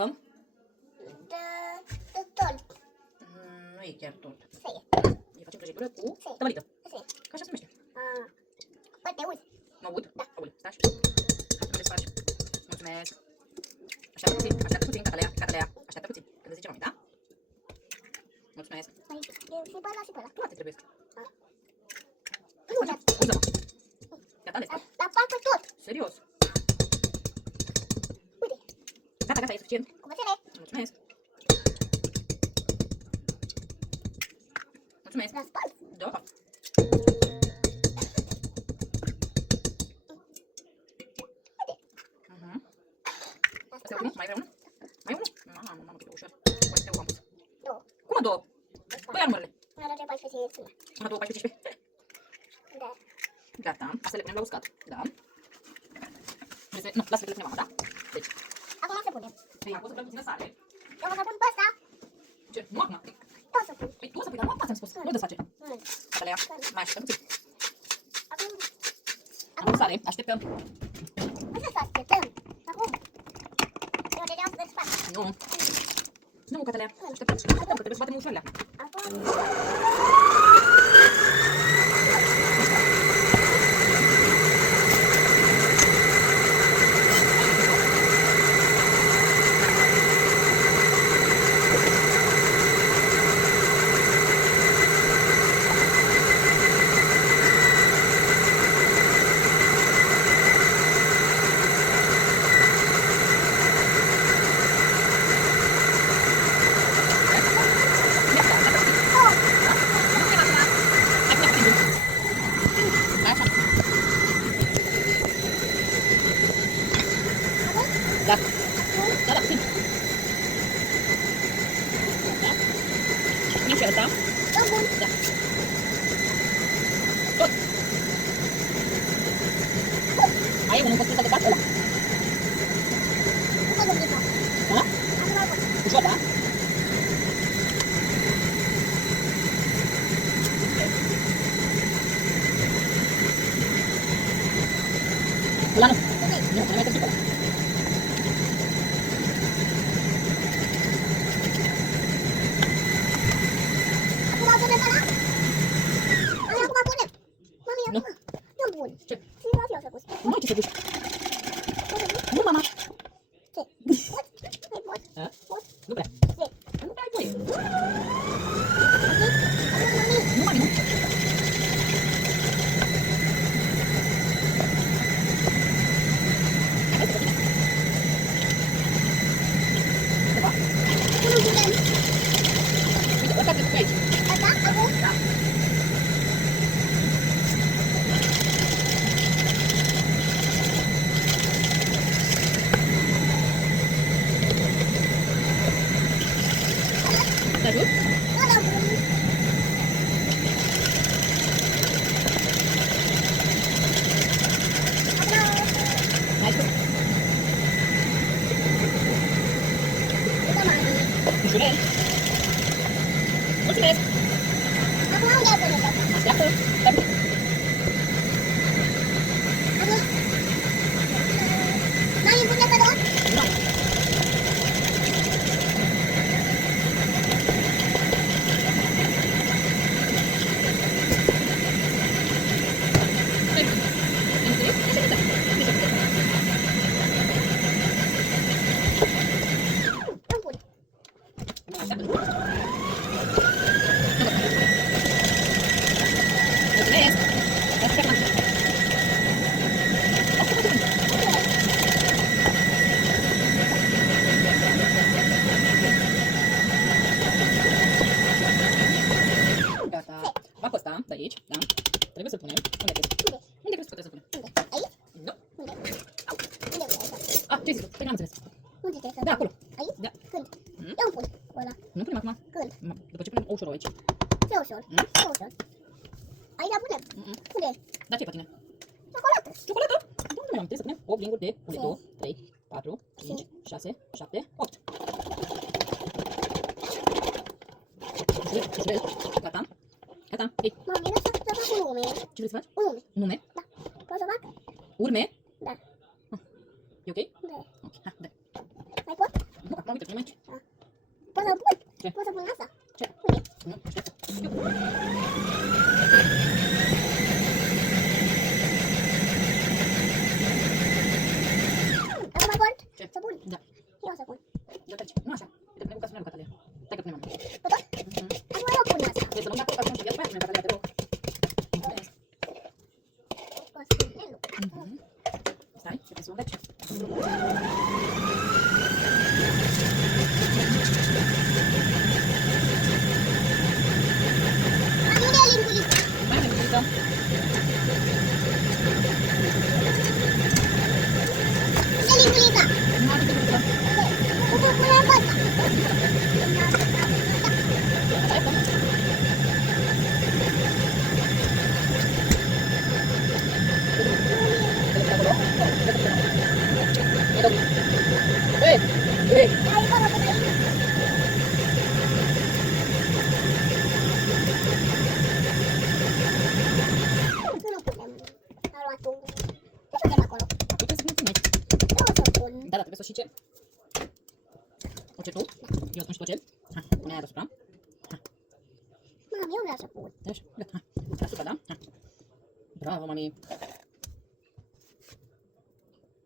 Cum? De tort. Nu e chiar tort. Să-i. Îi facem prăjitură cu tăvălită. Să-i. Ca așa se numește. Uite, uzi. Mă aud? Da. Aud, stai. Hai să mă desfaci. Mulțumesc. Așteaptă puțin, Catalea. Așteaptă puțin, când zice mami, da? Mulțumesc. Păi, și pe ăla și pe ăla. Toate trebuie. Nu, dar... Uză-mă. Gata, ales. Dar fac pe tot. Serios. Uite. Gata, e suficient. Cu vățele. Mulțumesc. Mulțumesc. La spart. Da. Asta e unul? Mai vrei unul? Mai unul? Mamă, cât de ușor. Uite, am pus. Două. Cum a două? Băi, numărele. Una, două, trei, 14, 15. Una, două, 14, 15. Da. Gata. Asta le punem la uscat. Da. Nu, lasă că le punem mama, da? Deci. Acum să punem. Păi, acum să punem puțină sare. Eu o să pun pe ăsta. Ce? Nu, acum. Tot să pun. Păi, tu o să pui, dar nu acum ți-am spus. Nu desface. Catalea, mai așteptăm puțin. Acum. Am pus sare, așteptăm. Asta să așteptăm. Acum. Eu deja am să desfac. Nu. Nu, Catalea, așteptăm, că trebuie să batem ușoarele. Acum. Da. Da, puțin. Da. Punem și ăsta. Da, bun. Da. Tot. Mai e unul cu spusa de pat ăla. Nu mă gândesc. Da? Ușor, da? Ăla nu. Nu, mai târziu pe ăla. Acum punem ăla? Acum punem. Mami, Nu. acum. Nu bun. Ce? Serios, eu să pus. Nu ai ce să duci. Nu, mama. Ce? Pot? Nu pot. A? Pot? Nu prea. Ce? Nu prea ai voie. Acum, mami. Nu, mami, nu. Hai, să punem. Ceva? Nu putem. Uite, ăsta trebuie pe aici. Asta? Acum? Da. Te ajut? Da, da, bun. Hai, spune. Da, mami. Ușurel. Mulțumesc. Acum unde pune asta? Așteaptă. Stai puțin. Acum. Mami, pune pe două? Nu. Stai puțin. Înțeles? Așa că da. Așa că da. Nu pun. Așteaptă. Mulțumesc. Așteaptă. Gata. Fac ăsta de aici, da? Trebuie să punem. Unde crezi? Unde crezi că trebuie să punem? Unde? Aici? Nu. Unde? Au. Unde pune asta? Ah, ce ai zis? Păi n-am înțeles. Unde trebuie să Da, pun? acolo. Aici? Da. Când? Hmm? Eu pun ăla. Nu punem acum? Când? După ce punem o ușor aici. Ce ușor? Hmm? Ce ușor? Aici punem. Unde? Dar ce e pe tine? Ciocolată. Ciocolată? Nu mai am, trebuie să punem 8 linguri de 1, 2, 3, 4, 5, 6, 7, 8. Ușurel, ușurel. Gata. Gata. Ei, Mami, nu să fac un nume. ce vrei să faci? Un nume. Nume? Da. Poți să fac? Urme? Da. E ok? Da. Ok, hai, dai. Mai pot? Nu, acum punem aici. Poți să pun? Ce? Poți să pun asta? Ce? Uite. Nu, așteaptă. Eu. Acum pot? Ce? Să pun? Da. Eu să pun. Dă-te aici. Nu așa. Uite, punem cu casul meu, Catalea. Stai că punem mai mult. Pe tot? Acum eu pun asta. Vrei să luăm de acolo, facem și viața, punem Catalea, te rog. Mulțumesc. Poți să pun? Stai, trebuie să luăm de aici. Am unde e lingurița? Mai avem linguriță. Unde e lingurița? Nu are linguriță. Cum punem pe asta? Ei, ei. Hai, acolo, pe aici. Nu putem. Am luat un... Ce facem acolo? Uite să punem aici. Eu o să pun. Da, trebuie să o și ce? O ce tu? Eu spun și tu ce? Ha, pune aia deasupra. Mami, eu vreau să pun. Deci, gata, ha. Deasupra, da? Ha. Bravo, mami.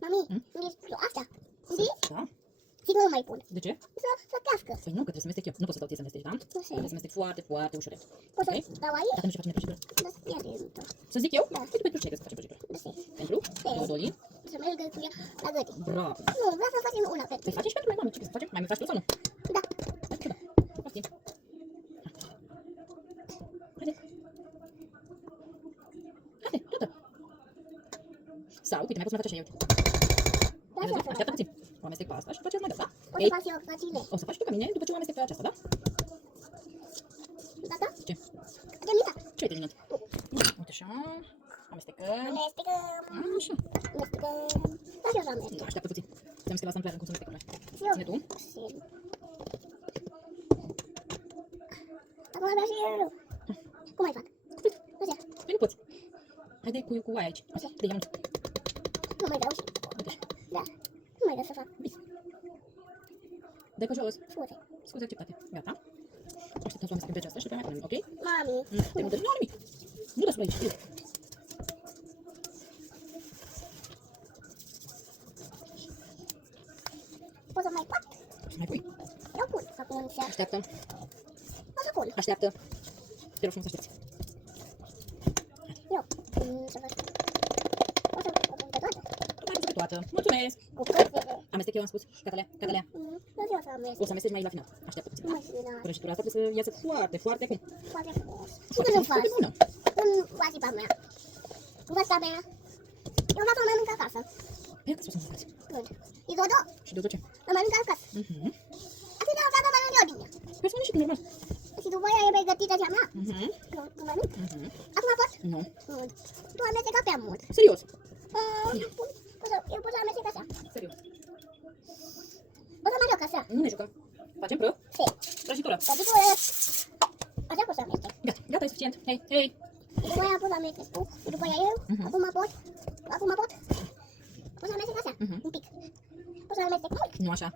Mami, asta. Știi? Da? Zic că nu mai pun. De ce? Să tească. Păi nu, că trebuie să mestec eu. Nu pot să dau ție să mesteci, da? Nu știu. Trebuie să mestec foarte, foarte ușor. Poți Ok? să dau aici? Dacă nu știu face prăjitură. Da, ia de tot. Să zic eu? Da. Uite, pentru ce crezi să facem prăjitură? Da, știi. Pentru? Dodolii? Să mergă cu ea la găti. Bravo. Nu, vreau să facem una pentru Păi facem și pentru noi, mami. Ce crezi să facem? Mai faci tu sau nu? Da. Hai, da. Poftim. Haide. Haide, toată. Sau, uite, mai poți mai face așa, uite. Da, Ai și văzut? asta. Așteaptă puțin. O amestec pe asta și după aceea mai dau, da? O să Ei, fac eu facile. o să faci tu ca mine după ce o amestec pe aceasta, da? Da, da? Ce? Gemita. Ce ai terminat? Uite așa. Amestecăm. Amestecăm. Așa. Amestecăm. Da, și eu să amestec. Da, așteaptă puțin. Să amestec asta cum să amestecăm noi. Și eu. Ține tu. Și... Acum vreau și eu. Cum mai fac? Așa. Păi nu poți. Haide cu aia aici. Așa, de mult. Nu mai vreau și... Uite. Da. Nu mai vreau să fac. Dai pe jos. Scuze. Scuze, acceptate. Gata. Așteptăm să o amestecăm pe aceasta și după aia punem, ok? Mami. Nu, te mută. Nu, nimic. Nu dați aici. Eu. Poți să mai fac? Să mai pui. Eu pun. Să pun și Așteaptă. o să pun. Așteaptă. Te rog frumos să aștepți. Eu. Să fac. O să pun pe toate. Mai pus pe toată. Mulțumesc. Cu cărțile. Amestec eu, am spus. Catalea, Catalea. Vreau și eu să amestec. O să amesteci mai la final. Așteaptă puțin. Nu mai știu, da. Prăjitura asta trebuie să iasă foarte, foarte cum? Foarte frumos. Și când îmi faci? Foarte bună. În vasipa mea. În vasipa mea. Eu vreau să o mănânc acasă. Pe acasă o să mă faci. Când? E Dodo. Și de ce? Îl mănânc acasă. Atât de vreau să mănânc eu din ea. Păi să mănânci și tu, normal. Și după aia e pregătită cea mea. Nu mănânc? Acum pot? Nu. Tu amesteca prea mult. Serios. Eu pot să amestec așa. Serios. O să mă joc așa. Nu ne jucăm. Facem pră? Și. Prăjitură. Dar după așa pot să amestec. Gata, gata, e suficient. Hei, hei. Și după aia pot să amestec tu. Și după aia eu. Acum pot. Acum pot. Pot să amestec așa. Un pic. Pot să amestec mult. Nu așa.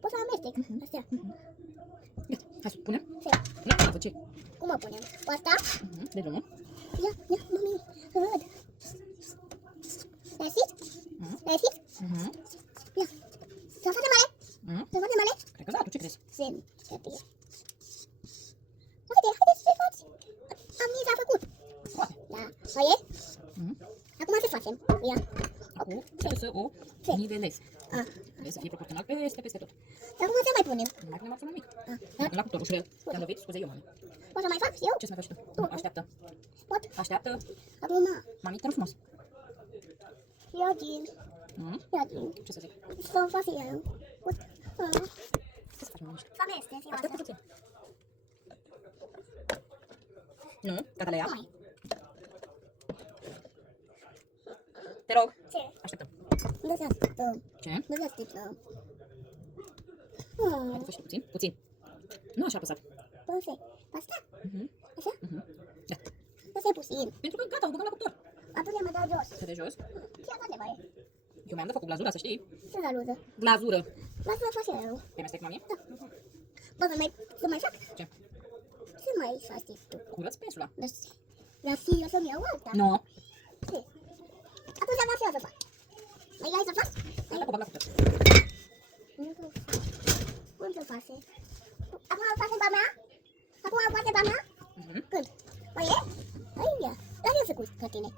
Pot să amestec. Așa. Gata, hai să punem. Și. Nu, gata, ce? Cum o punem? Cu asta? De drumul. Ia, mami, văd. Ai ieșit? Ai ieșit? Ia. Să facem mare? Să facem mare? Cred că da, tu ce crezi? Zen. Uite, haideți să faci. Am nici a făcut. Poate. Da. Mai e? Acum ce facem? Ia. Acum trebuie să o nivelezi. Trebuie să fie proporțional peste tot. Dar acum ce mai punem? Nu mai punem absolut nimic. La cuptor, ușurel. Te-am lovit, scuze eu, mami. Pot să mai fac și eu? Ce să mai faci tu? Așteaptă. Pot? Așteaptă. Acum, Mami, te rog frumos. eu din. Eu din. Ce să zic? Să fac și eu. Pot? Ce să faci, mami? Să amestec eu Așteaptă asta. puțin. Nu, Catalea. Mai. Te rog. Ce? Așteptăm. Nu să așteptăm. Ce? Nu să așteptăm. Hai că faci tu puțin. Puțin. Nu așa apăsat. Poți să asta? Așa? Da. Poți să puțin. Pentru că gata, o băgăm la cuptor. Atunci mă dau jos. Să de jos. Ce așa de mai e? Eu mai am de făcut glazura, să știi. Ce galuză? Glazură. Lasă-mă fac și eu. Te amestec, mami? Da. Bă, să mai fac? Ce? Ce mai faci tu? Curăț pensula. Dar și eu să-mi iau alta. Nu. Ce? Atunci vreau și eu să fac. Mai ai să fac? Hai, cu bag la cuptor. Cum se face? Acum o face ba mea? Acum o face ba mea? Când? Păi e? Păi ia. Dar eu să cu tine.